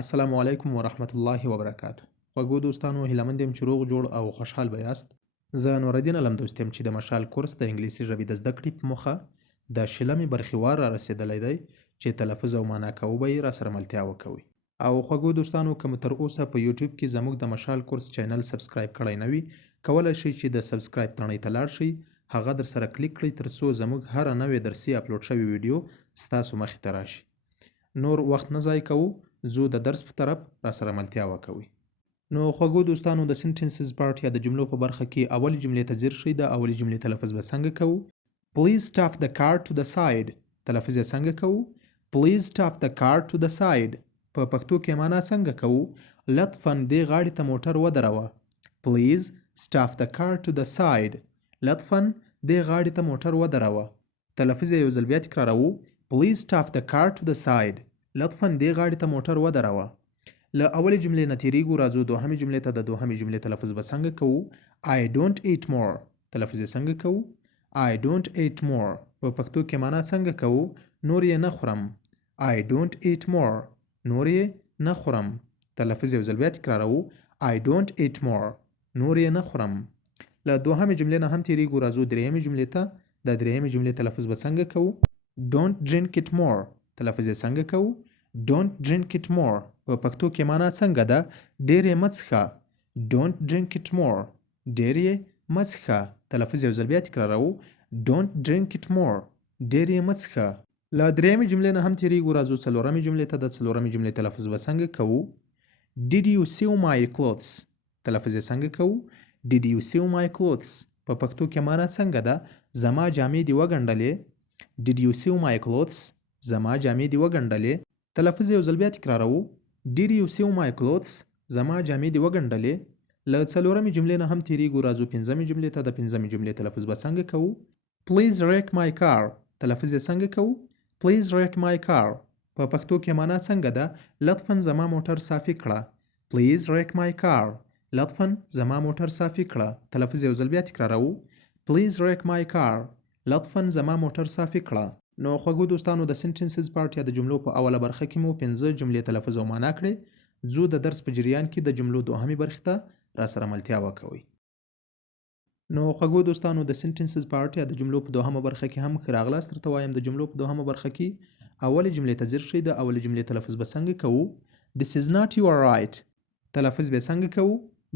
السلام علیکم ورحمت الله وبرکاتو. خوږو دوستانو، هیله مند یم چې روغ جوړ او خوشحال به یاست. زه نورالدین علم دوست یم چې د مشال کورس د انګلیسي ژبې د زده کړې په موخه د شلمې برخې وار را رسېدلی دی چې تلفظ او معنا کوو به یې راسره ملتیا وکوئ. او خوږو دوستانو، که مو تر اوسه په یوټیوب کې زموږ د مشال کورس چینل سبسکرایب کړی نه وي، کولی شئ چې د سبسکرایب تڼۍ ته لاړ شئ، هغه در سره کلیک کړئ ترڅو زموږ هره نوې درسي اپلوډ شوې ویډیو ستاسو مخې ته راشي. نور وخت نه ضایع کوو، ځو د درس په طرف راسره ملتیا وکوئ. نو خوږو دوستانو، د سنټنسز پارت یا د جملو په برخه کې اولې جملې ته ځیر شئ. د اولې جملې تلفظ به څنګه کوو؟ Please stop the car to the side. تلفظ یې څنګه کوو؟ Please stop the car to the side. په پښتو کې معنا څنګه کوو؟ لطفاً دې غاړې ته موټر ودروه. Please stop the car to the side. لطفاً دې غاړې ته موټر ودروه. تلفظ یې یو ځل بیا تکراروو. Please stop the car to the side. لطفاً دې غاړې ته موټر ودروه. له اولې جملې نه تیریږو، راځو دوهمې جملې ته. د دوهمې جملې تلفظ به څنګه کوو؟ I don't eat more. تلفظ یې څنګه کوو؟ I don't eat more. په پښتو کې معنا څنګه کوو؟ نور یې نه خورم. I don't eat more. نور یې نه خورم. تلفظ یو ځل بیا تکراروو. I don't eat more. نور یې نه خورم. له دوهمې جملې نه هم تیریږو، راځو درېیمې جملې ته. د درېیمې جملې تلفظ به څنګه کوو؟ Don't drink it more. تلفظ یې څنګه کوو؟ Don't drink it more. په پښتو کې معنا څنګه ده؟ ډېر یې مه څښه. Don't drink it more. ډېر یې مه څښه. تلفظ یو ځل بیا تکراروو. Don't drink it more. ډېر یې مه څښه. له درېیمې جملې نه هم تیریږو، راځو څلورمې جملې ته. د څلورمې جملې تلفظ به څنګه کوو؟ Did you sew my clothes. تلفظ یې څنګه کوو؟ Did you sew my clothes. په پښتو کې معنا څنګه ده؟ زما جامې دې وګنډلې. Did you sew my clothes. زما جامې دې وګنډلې. تلفظ یو ځل بیا تکراروو. Did you sew my clothes. زما جامې دې وګنډلې. له څلورمې جملې نه هم تیریږو، راځو پنځمې جملې ته. د پنځمې جملې تلفظ به څنګه کوو؟ Please rake my car. تلفظ یې څنګه کوو؟ Please rake my car. په پښتو کې معنا څنګه ده؟ لطفاً زما موټر صافي کړه. Please rake my car. لطفاً زما موټر صافي کړه. تلفظ یو ځل بیا تکراروو. Please rake my car. لطفاً زما موټر صافي کړه. نو خوږو دوستانو، د سنټنسز پارت یا د جملو په اوله برخه کې مو 5 جملې تلفظ او معنا کړې. ځو د درس په جریان کې د جملو دوهمې برخې ته راسره ملتیا وکوئ. نو خوږو دوستانو، د سنټنسز پارت یا د جملو په دوهمه برخه کې هم ښه راغلاست درته وایم. د جملو په دوهمه برخه کې اولې جملې ته ځیر شئ. د اولې جملې تلفظ به څنګه کوو؟ This is not your right. تلفظ به څنګه کوو؟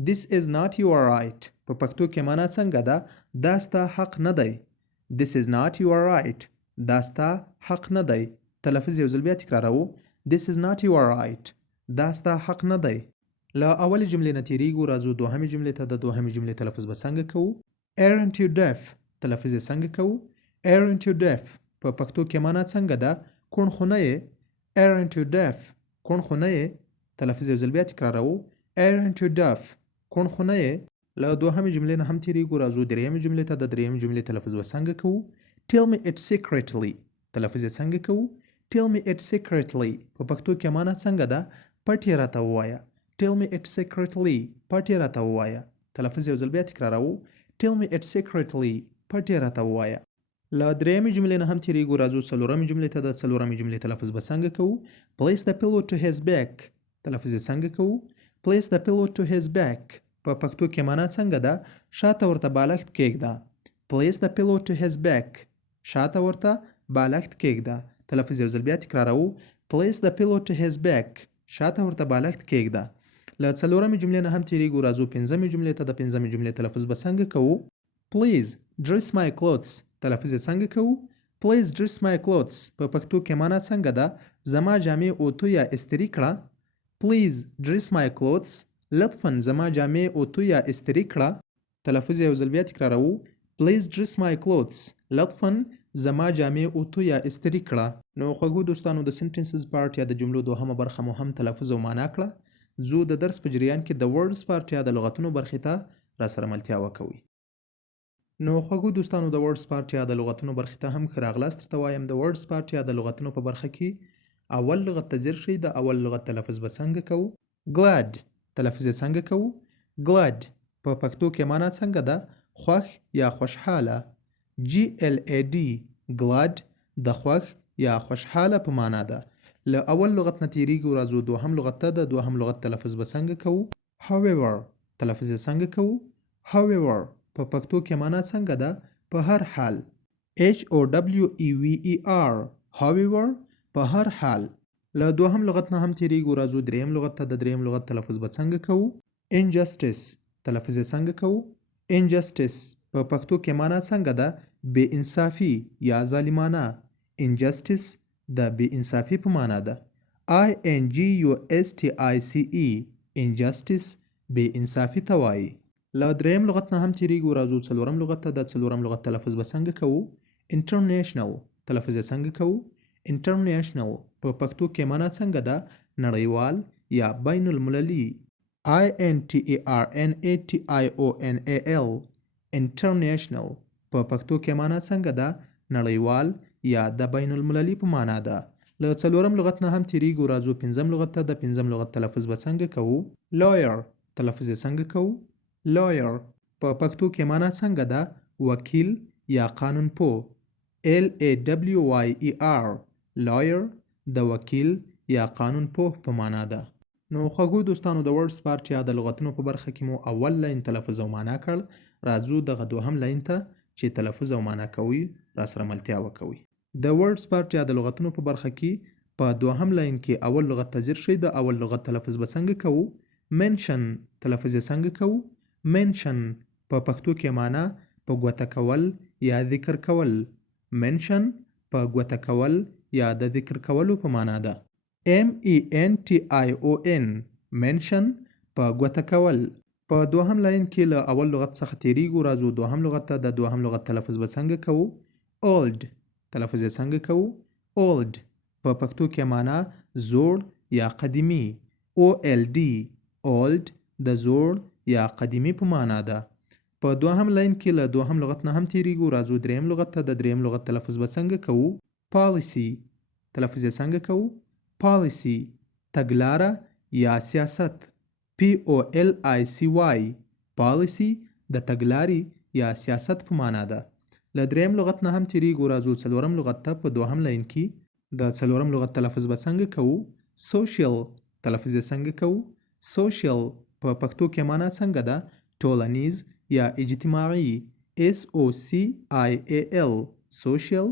This is not your right. په پښتو کې معنا څنګه ده؟ دا ستا حق نه دی. This is not your right. دا ستا حق نه دی. تلفظ یو ځل بیا تکراروو. This is not your right. دا ستا حق نه دی. له اولې جملې نه تیریږو، راځو دوهمې جملې ته. د دوهمې جملې تلفظ به څنګه کوو؟ Aren't you deaf. تلفظ یې څنګه کوو؟ Aren't you deaf. په پښتو کې معنا څنګه ده؟ کوڼ خو نه یې. Aren't you deaf. کوڼ خو نه یې. تلفظ یو ځل بیا تکراروو. Aren't you deaf. کوڼ خو نه یې. له دوهمې جملې نه هم تیریږو، راځو درېیمې جملې ته. د درېیمې جملې تلفظ به څنګه کوو؟ Tell me it secretly. تلفظ یې څنګه کوو؟ Tell me it secretly. په پښتو کې معنا څنګه ده؟ پټ یې راته ووایه. Tell me it secretly. پټ یې راته ووایه. تلفظ یو ځل بیا تکراروو. Tell me it secretly. پټ یې راته ووایه. له درېیمې جملې نه هم تیریږو، راځو څلورمې جملې ته. د څلورمې جملې تلفظ به څنګه کوو؟ Place the pillow to his back. تلفظ یې څنګه کوو؟ Place the pillow to his back. په پښتو کې معنا څنګه ده؟ شاته ورته بالښت کېږده. Place the pillow to his back. شاته ورته بالښت کېږده. تلفظ یو ځل بیا تکراروو. Place the pillow to his back. شاته ورته بالښت کېږده. له څلورمې جملې نه هم تیریږو، راځو پنځمې جملې ته. د پنځمې جملې تلفظ به څنګه کوو؟ Please dress my clothes. تلفظ یې څنګه کوو؟ Please dress my clothes. په پښتو کې معنا څنګه ده؟ زما جامې اوتو یا استري کړه. Please dress my clothes. لطفاً زما جامې اوتو یا استري کړه. تلفظ یو ځل بیا تکراروو. Please dress my clothes. لطفاً زما جامې اوتو یا استري کړه. نو خوږو دوستانو، د سنټنسز پارت یا د جملو دوهمه برخه مو هم تلفظ او معنا کړه. ځو د درس په جریان کې د ورډز پارت یا د لغتونو برخې ته راسره ملتیا وکوئ. نو خوږو دوستانو، د ورډز پارت یا د لغتونو برخې ته هم ښه راغلاست درته وایم. د ورډز پارت یا د لغتونو په برخه کې اول لغت ته ځیر شئ. د اول لغت تلفظ به څنګه کوو؟ Glad. تلفظ یې څنګه کوو؟ Glad. په پښتو کې معنا څنګه ده؟ خوښ یا خوشحاله. GLAD. Glad د خوښ یا خوشحاله په معنا ده. له اول لغت نه تیریږو راځو دوهم لغت ته. د دوهم لغت تلفظ به څنګه کوو؟ however تلفظ یې څنګه کوو؟ however په پښتو کې معنا څنګه ده؟ په هر حال. however however په هر حال. له دوهم لغت نه هم تیریږو راځو دریم لغت ته. د دریم لغت تلفظ به څنګه کوو؟ injustice تلفظ یې څنګه کوو؟ injustice په پښتو کې معنا څنګه ده؟ بې انصافي یا ظالمانه. injustice د بې انصافي په معنا ده. injustice injustice بې انصافي ته وایي. له دریم لغت نه هم تیریږو راځو څلورم لغت ته. د څلورم لغت تلفظ به څنګه کوو؟ international تلفظ یې څنګه کوو؟ international په پښتو کې معنا څنګه ده؟ نړیوال یا بین المللي. international international په پښتو کې معنا څنګه ده؟ نړیوال یا د بین المللي په معنا ده. له څلورم لغت نه هم تیریږو راځو پنځم لغت ته. د پنځم لغت تلفظ به څنګه کوو؟ lawyer تلفظ یې څنګه کوو؟ lawyer په پښتو کې معنا څنګه ده؟ وکیل یا قانون پوه. lawer lawyer د وکیل یا قانون پوه په معنا ده. نو خوږو دوستانو د ورډز پارت یا د لغتونو په برخه کې مو اول لاین تلفظ او معنا کړ. راځو دغه دوهم لاین ته چې تلفظ او معنا کوي راسره ملتیا وکوي. د ورډز پارت یا د لغتونو په برخه کې په دوهم لاین کې اول لغت ته ځیر شئ. د اول لغت تلفظ به څنګه کوو؟ mention تلفظ یې څنګه کوو؟ mention په پښتو کې معنا په ګوته کول یا ذکر کول. mention په ګوته کول یا د ذکر کولو په معنا ده. mention mention په ګوته کول. په دوهم لاین کې له اول لغت څخه تیریږو راځو دوهم لغت ته. د دوهم لغت تلفظ به څنګه کوو؟ old تلفظ یې څنګه کوو؟ old په پښتو کې معنا زوړ یا قدیمی. old old د زوړ یا قدیمی په معنا ده. په دوهم لاین کې له دوهم لغت نه هم تیریږو راځو دریم لغت ته. د دریم لغت تلفظ به څنګه کوو؟ policy تلفظ یې څنګه کوو؟ policy تګلاره یا سیاست. policy policy د تګلارې یا سیاست په معنا ده. له دریم لغت نه هم تیریږو راځو څلورم لغت ته. په دوهم لاین کې د څلورم لغت تلفظ به څنګه کوو؟ social تلفظ یې څنګه کوو؟ social په پښتو کې معنا څنګه ده؟ ټولنیز یا اجتماعي. social social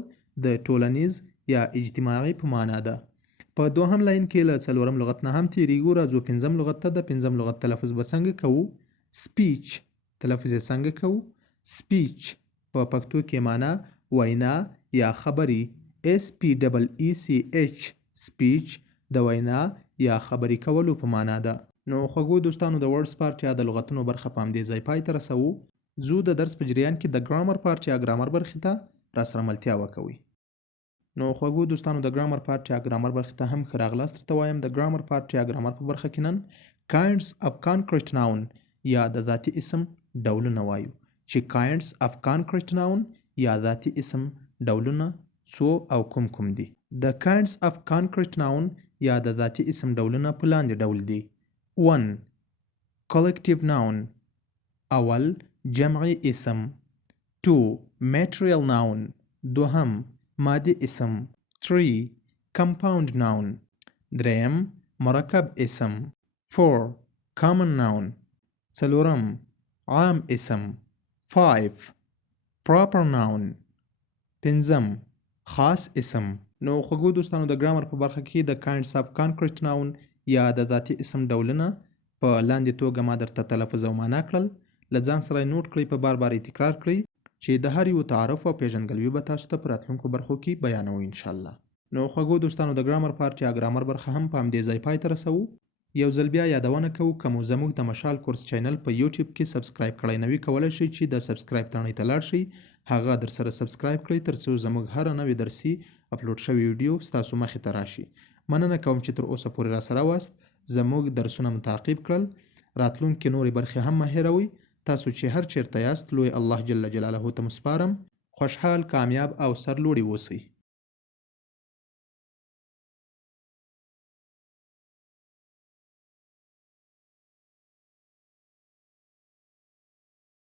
د ټولنیز یا اجتماعي په معنا ده. په دوهم لاین کې له څلورم لغت نه هم تیریږو راځو پنځم لغت ته. د پنځم لغت تلفظ به څنګه کوو؟ speech تلفظ یې څنګه کوو؟ speech په پښتو کې معنا وینا یا خبري. speech د وینا یا خبري کولو په معنا ده. نو خوږو دوستانو د ورډز پارت یا د لغتونو برخه په همدې ځای پای ته رسوو. زو د درس په جریان کې د ګرامر پارت یا ګرامر برخې ته راسره ملتیا وکوئ. نو خوږو دوستانو د ګرامر پارت یا ګرامر برخې ته هم ښه راغلاست درته وایم. د ګرامر پارت یا ګرامر په برخه کې نن kinds of concrete noun یا د ذاتي اسم ډولونه وایو. چې kinds of concrete noun یا ذاتي اسم ډولونه څو او کوم کوم دي؟ د kinds of concrete noun یا د ذاتي اسم ډولونه په لاندې ډول دي. 1. collective noun اول جمعي اسم. 2. material noun دوهم مادي اسم. 3. compound noun دریم مرکب اسم. 4. common noun څلورم عام اسم. 5. proper noun پنځم خاص اسم. نو خوږو دوستانو د ګرامر په برخه کې د kinds of concrete noun یا د ذاتي اسم ډولونه په لاندې توګه ما درته تلفظ او معنا کړل. له ځان سره یې نوټ کړئ، په بار بار یې تکرار کړئ چې د هر یو تعارف او پیژندګلوي به تاسو ته په راتلونکو برخو کې بیانوو انشاءالله. نو خوږو دوستانو د ګرامر پارت یا ګرامر برخه هم په همدې ځای پای ته رسوو. یو ځل بیا یادونه کوو که مو زموږ د مشال کورس چینل په یوټیوب کې سبسکرایب کړی نه وي کولی شئ چې د سبسکرایب تڼۍ ته لاړ شئ، هغه درسره سبسکرایب کړئ ترڅو زموږ هره نوې درسي اپلوډ شوې ویډیو ستاسو مخې ته راشي. مننه کوم چې تر اوسه پورې راسره واست، زموږ درسونه مو تعقیب کړل. راتلونکې نورې برخې هم مه هېروئ. تاسو چې هر چیرته یاست لوی الله جل جلاله ته مو سپارم. خوشحال، کامیاب او سرلوړي اوسئ.